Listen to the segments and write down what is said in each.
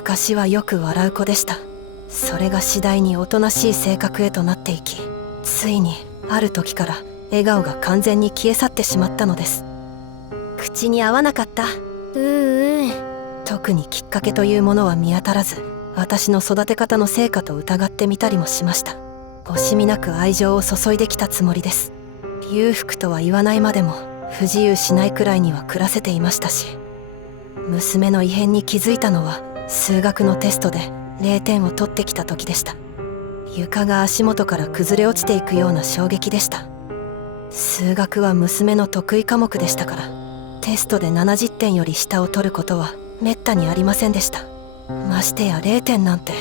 昔はよく笑う子でした。それが次第におとなしい性格へとなっていき、ついにある時から笑顔が完全に消え去ってしまったのです。口に合わなかった。特にきっかけというものは見当たらず、私の育て方の成果と疑ってみたりもしました。惜しみなく愛情を注いできたつもりです。裕福とは言わないまでも不自由しないくらいには暮らせていましたし、娘の異変に気づいたのは数学のテストで0点を取ってきた時でした。床が足元から崩れ落ちていくような衝撃でした。数学は娘の得意科目でしたから、テストで70点より下を取ることはめったにありませんでした。ましてや0点なんて。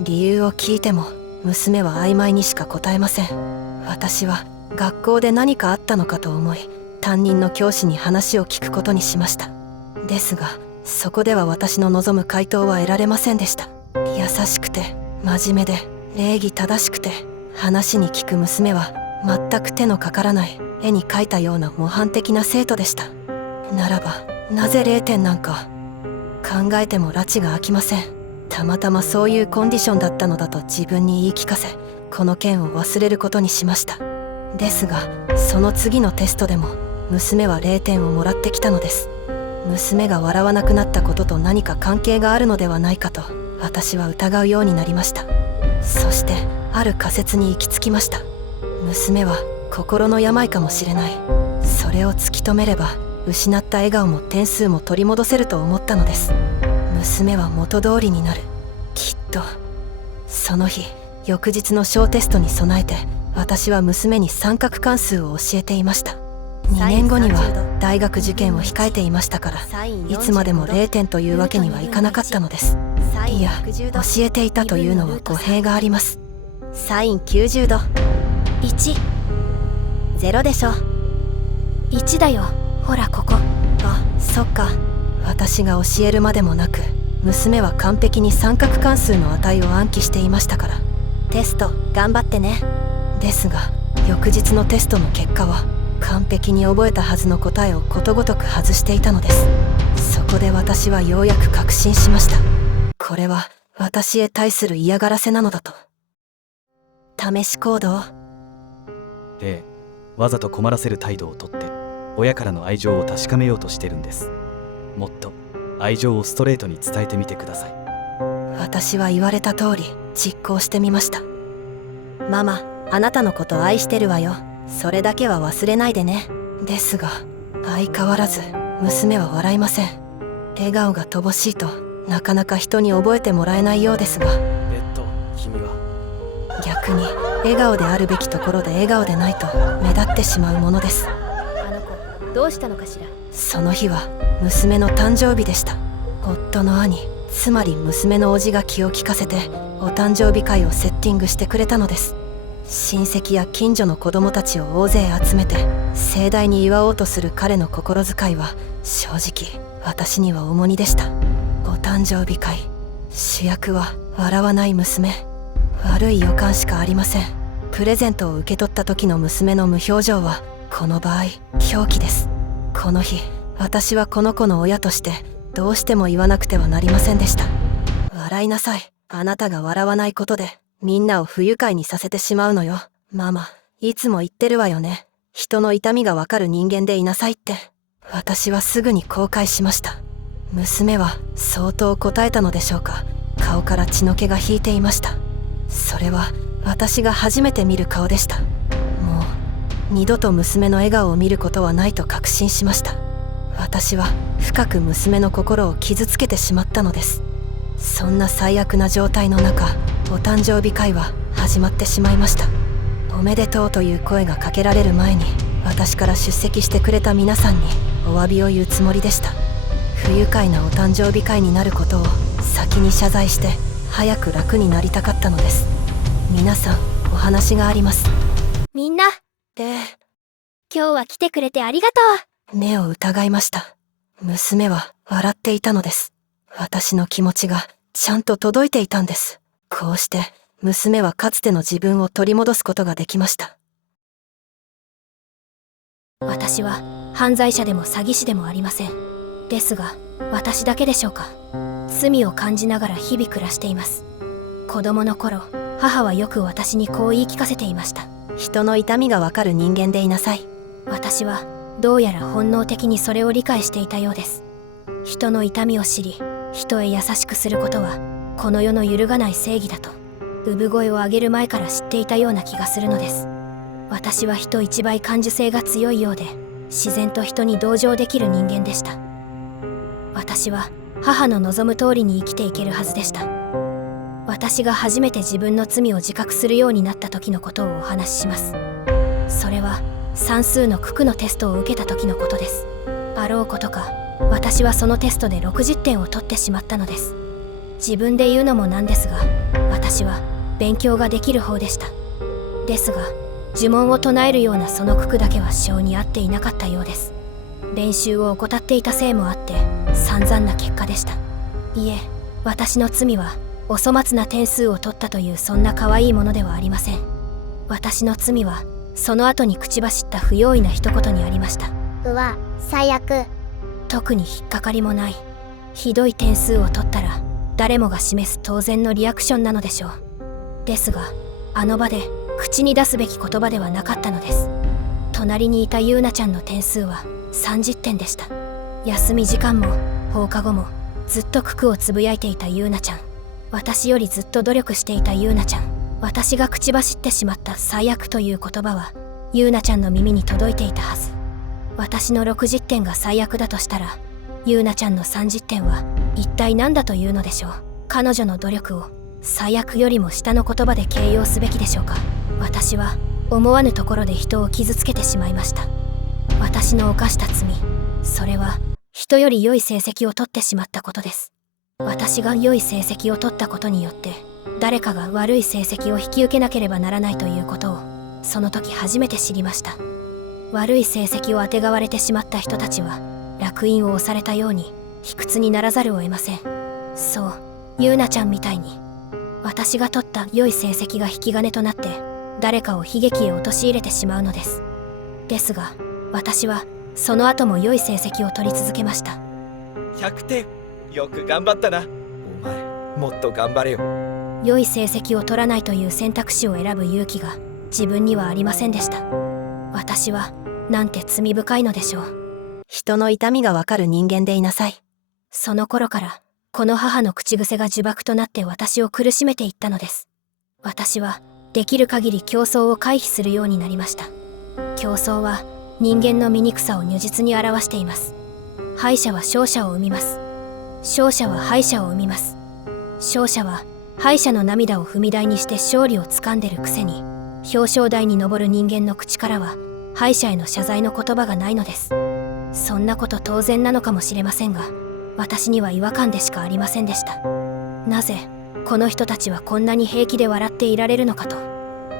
理由を聞いても娘は曖昧にしか答えません。私は学校で何かあったのかと思い、担任の教師に話を聞くことにしました。ですがそこでは私の望む回答は得られませんでした。優しくて真面目で礼儀正しくて、話に聞く娘は全く手のかからない絵に描いたような模範的な生徒でした。ならばなぜ0点なんか。考えても埒が明きません。たまたまそういうコンディションだったのだと自分に言い聞かせ、この件を忘れることにしました。ですがその次のテストでも娘は0点をもらってきたのです。娘が笑わなくなったことと何か関係があるのではないかと私は疑うようになりました。そしてある仮説に行き着きました。娘は心の病かもしれない。それを突き止めれば失った笑顔も点数も取り戻せると思ったのです。娘は元通りになる、きっと。その日、翌日の小テストに備えて私は娘に三角関数を教えていました。2年後には大学受験を控えていましたから、いつまでも0点というわけにはいかなかったのです。いや、教えていたというのは語弊があります。サイン90度。1、 0でしょ。1だよ、ほらここ。あ、そっか。私が教えるまでもなく、娘は完璧に三角関数の値を暗記していましたから。テスト頑張ってね。ですが翌日のテストの結果は完璧に覚えたはずの答えをことごとく外していたのです。そこで私はようやく確信しました。これは私へ対する嫌がらせなのだと。試し行動。わざと困らせる態度をとって親からの愛情を確かめようとしてるんです。もっと愛情をストレートに伝えてみてください。私は言われた通り実行してみました。ママ、あなたのこと愛してるわよ。それだけは忘れないでね。ですが相変わらず娘は笑いません。笑顔が乏しいとなかなか人に覚えてもらえないようですが、君は逆に笑顔であるべきところで笑顔でないと目立ってしまうものです。あの子どうしたのかしら。その日は娘の誕生日でした。夫の兄、つまり娘の叔父が気を利かせてお誕生日会をセッティングしてくれたのです。親戚や近所の子供たちを大勢集めて盛大に祝おうとする彼の心遣いは正直私には重荷でした。お誕生日会、主役は笑わない娘。悪い予感しかありません。プレゼントを受け取った時の娘の無表情はこの場合狂気です。この日、私はこの子の親としてどうしても言わなくてはなりませんでした。笑いなさい。あなたが笑わないことでみんなを不愉快にさせてしまうのよ。ママ、いつも言ってるわよね。人の痛みがわかる人間でいなさいって。私はすぐに後悔しました。娘は相当答えたのでしょうか。顔から血の気が引いていました。それは私が初めて見る顔でした。もう二度と娘の笑顔を見ることはないと確信しました。私は深く娘の心を傷つけてしまったのです。そんな最悪な状態の中、お誕生日会は始まってしまいました。おめでとうという声がかけられる前に、私から出席してくれた皆さんにお詫びを言うつもりでした。不愉快なお誕生日会になることを先に謝罪して早く楽になりたかったのです。皆さん、お話があります。みんなで、今日は来てくれてありがとう。目を疑いました。娘は笑っていたのです。私の気持ちがちゃんと届いていたんです。こうして娘はかつての自分を取り戻すことができました。私は犯罪者でも詐欺師でもありません。ですが私だけでしょうか。罪を感じながら日々暮らしています。子供の頃、母はよく私にこう言い聞かせていました。人の痛みがわかる人間でいなさい。私はどうやら本能的にそれを理解していたようです。人の痛みを知り、人へ優しくすることはこの世の揺るがない正義だと、産声を上げる前から知っていたような気がするのです。私は人一倍感受性が強いようで、自然と人に同情できる人間でした。私は母の望む通りに生きていけるはずでした。私が初めて自分の罪を自覚するようになった時のことをお話しします。それは算数の九九のテストを受けた時のことです。あろうことか、私はそのテストで60点を取ってしまったのです。自分で言うのもなんですが、私は勉強ができる方でした。ですが、呪文を唱えるようなその九九だけは性に合っていなかったようです。練習を怠っていたせいもあって散々な結果でした。いえ、私の罪はお粗末な点数を取ったというそんな可愛いものではありません。私の罪はその後に口走った不用意な一言にありました。うわ、最悪。特に引っかかりもない。ひどい点数を取ったら誰もが示す当然のリアクションなのでしょう。ですが、あの場で口に出すべき言葉ではなかったのです。隣にいたゆうなちゃんの点数は30点でした。休み時間も放課後もずっと九九をつぶやいていたゆうなちゃん。私よりずっと努力していたゆうなちゃん。私が口走ってしまった最悪という言葉はゆうなちゃんの耳に届いていたはず。私の60点が最悪だとしたら、ゆうなちゃんの30点は一体何だというのでしょう。彼女の努力を最悪よりも下の言葉で形容すべきでしょうか。私は思わぬところで人を傷つけてしまいました。私の犯した罪、それは人より良い成績を取ってしまったことです。私が良い成績を取ったことによって誰かが悪い成績を引き受けなければならないということをその時初めて知りました。悪い成績をあてがわれてしまった人たちは烙印を押されたように卑屈にならざるを得ません。そう、ゆうなちゃんみたいに私が取った良い成績が引き金となって誰かを悲劇へ陥れてしまうのです。ですが、私はその後も良い成績を取り続けました。100点。よく頑張ったな。お前、もっと頑張れよ。良い成績を取らないという選択肢を選ぶ勇気が自分にはありませんでした。私はなんて罪深いのでしょう。人の痛みがわかる人間でいなさい。その頃からこの母の口癖が呪縛となって私を苦しめていったのです。私はできる限り競争を回避するようになりました。競争は人間の醜さを如実に表しています。敗者は勝者を生みます。勝者は敗者を生みます。勝者は敗者の涙を踏み台にして勝利をつかんでるくせに、表彰台に上る人間の口からは敗者への謝罪の言葉がないのです。そんなこと当然なのかもしれませんが、私には違和感でしかありませんでした。なぜこの人たちはこんなに平気で笑っていられるのかと。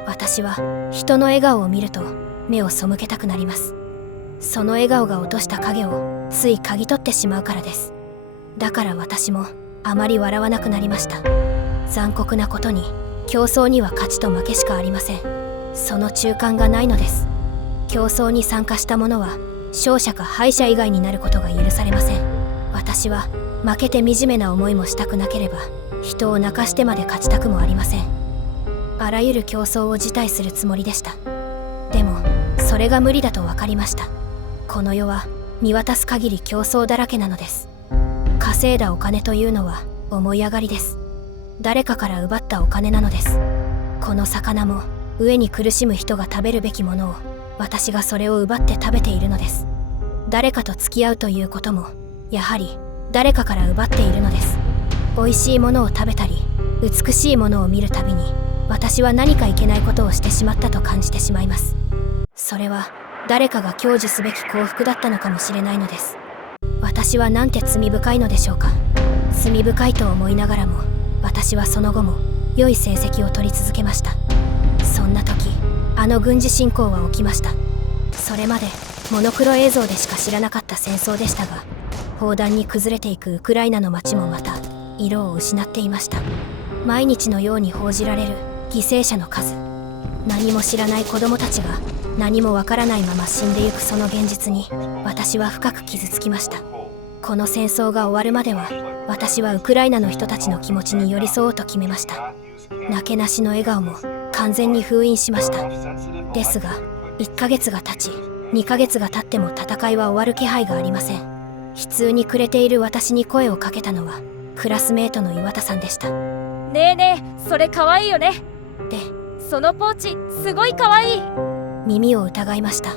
私は人の笑顔を見ると目を背けたくなります。その笑顔が落とした影をつい嗅ぎ取ってしまうからです。だから私もあまり笑わなくなりました。残酷なことに競争には勝ちと負けしかありません。その中間がないのです。競争に参加した者は勝者か敗者以外になることが許されません。私は負けて惨めな思いもしたくなければ人を泣かしてまで勝ちたくもありません。あらゆる競争を辞退するつもりでした。でもそれが無理だと分かりました。この世は見渡す限り競争だらけなのです。稼いだお金というのは思い上がりです。誰かから奪ったお金なのです。この魚も飢えに苦しむ人が食べるべきものを私がそれを奪って食べているのです。誰かと付き合うということもやはり誰かから奪っているのです。美味しいものを食べたり美しいものを見るたびに私は何かいけないことをしてしまったと感じてしまいます。それは誰かが享受すべき幸福だったのかもしれないのです。私はなんて罪深いのでしょうか。罪深いと思いながらも私はその後も良い成績を取り続けました。そんな時あの軍事侵攻は起きました。それまでモノクロ映像でしか知らなかった戦争でしたが、砲弾に崩れていくウクライナの街もまた色を失っていました。毎日のように報じられる犠牲者の数、何も知らない子供たちが何もわからないまま死んでゆくその現実に私は深く傷つきました。この戦争が終わるまでは私はウクライナの人たちの気持ちに寄り添おうと決めました。なけなしの笑顔も完全に封印しました。ですが1ヶ月が経ち2ヶ月が経っても戦いは終わる気配がありません。悲痛に暮れている私に声をかけたのはクラスメートの岩田さんでした。ねえねえ、それかわいいよね。で、そのポーチすごいかわいい。耳を疑いました。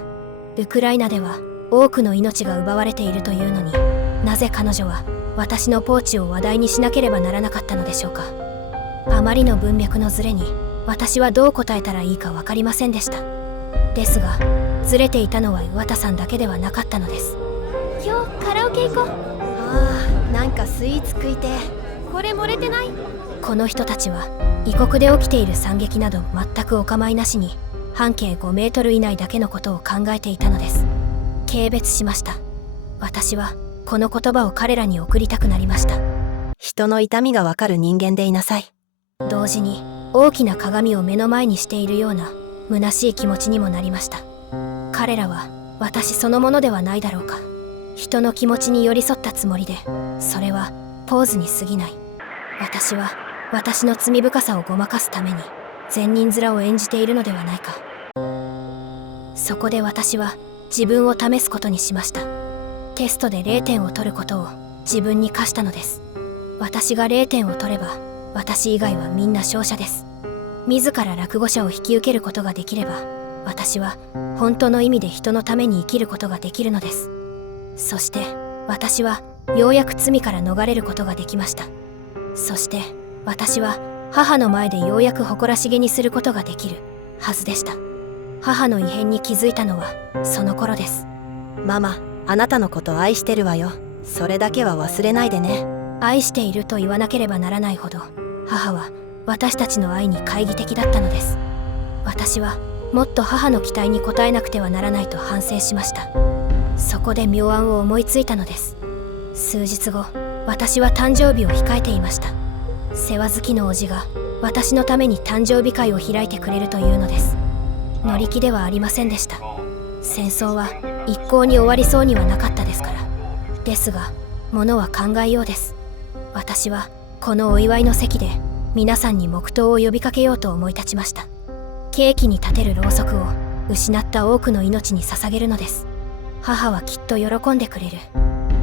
ウクライナでは多くの命が奪われているというのに、なぜ彼女は私のポーチを話題にしなければならなかったのでしょうか。あまりの文脈のズレに私はどう答えたらいいか分かりませんでした。ですがずれていたのは岩田さんだけではなかったのです。今日カラオケ行こう。あー、なんかスイーツ食いて。これ漏れてない？この人たちは異国で起きている惨劇など全くお構いなしに半径5メートル以内だけのことを考えていたのです。軽蔑しました。私はこの言葉を彼らに送りたくなりました。人の痛みがわかる人間でいなさい。同時に大きな鏡を目の前にしているような虚しい気持ちにもなりました。彼らは私そのものではないだろうか。人の気持ちに寄り添ったつもりで、それはポーズに過ぎない。私は私の罪深さをごまかすために善人面を演じているのではないか。そこで私は自分を試すことにしました。テストで0点を取ることを自分に課したのです。私が0点を取れば私以外はみんな勝者です。自ら落語者を引き受けることができれば、私は本当の意味で人のために生きることができるのです。そして私はようやく罪から逃れることができました。そして私は母の前でようやく誇らしげにすることができるはずでした。母の異変に気づいたのはその頃です。ママ、あなたのこと愛してるわよ。それだけは忘れないでね。愛していると言わなければならないほど母は私たちの愛に懐疑的だったのです。私はもっと母の期待に応えなくてはならないと反省しました。そこで妙案を思いついたのです。数日後、私は誕生日を控えていました。世話好きの叔父が私のために誕生日会を開いてくれるというのです。乗り気ではありませんでした。戦争は一向に終わりそうにはなかったですから。ですがものは考えようです。私はこのお祝いの席で皆さんに黙祷を呼びかけようと思い立ちました。ケーキに立てるろうそくを失った多くの命に捧げるのです。母はきっと喜んでくれる。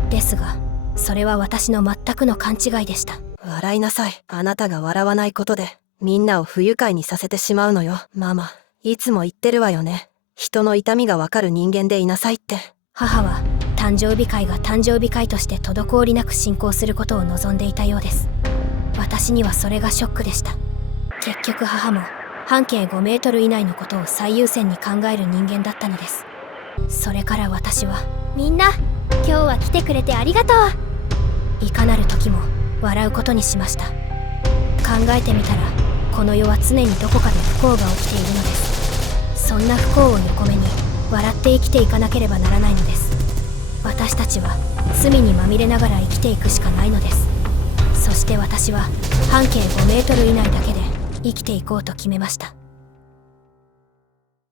ですがそれは私の全くの勘違いでした。笑いなさい。あなたが笑わないことでみんなを不愉快にさせてしまうのよ。ママ、いつも言ってるわよね。人の痛みがわかる人間でいなさいって。母は誕生日会が誕生日会として滞りなく進行することを望んでいたようです。私にはそれがショックでした。結局母も半径5メートル以内のことを最優先に考える人間だったのです。それから私は、みんな今日は来てくれてありがとう。いかなる時も笑うことにしました。考えてみたらこの世は常にどこかで不幸が起きているのです。そんな不幸を横目に笑って生きていかなければならないのです。私たちは罪にまみれながら生きていくしかないのです。そして私は半径5メートル以内だけで生きていこうと決めました。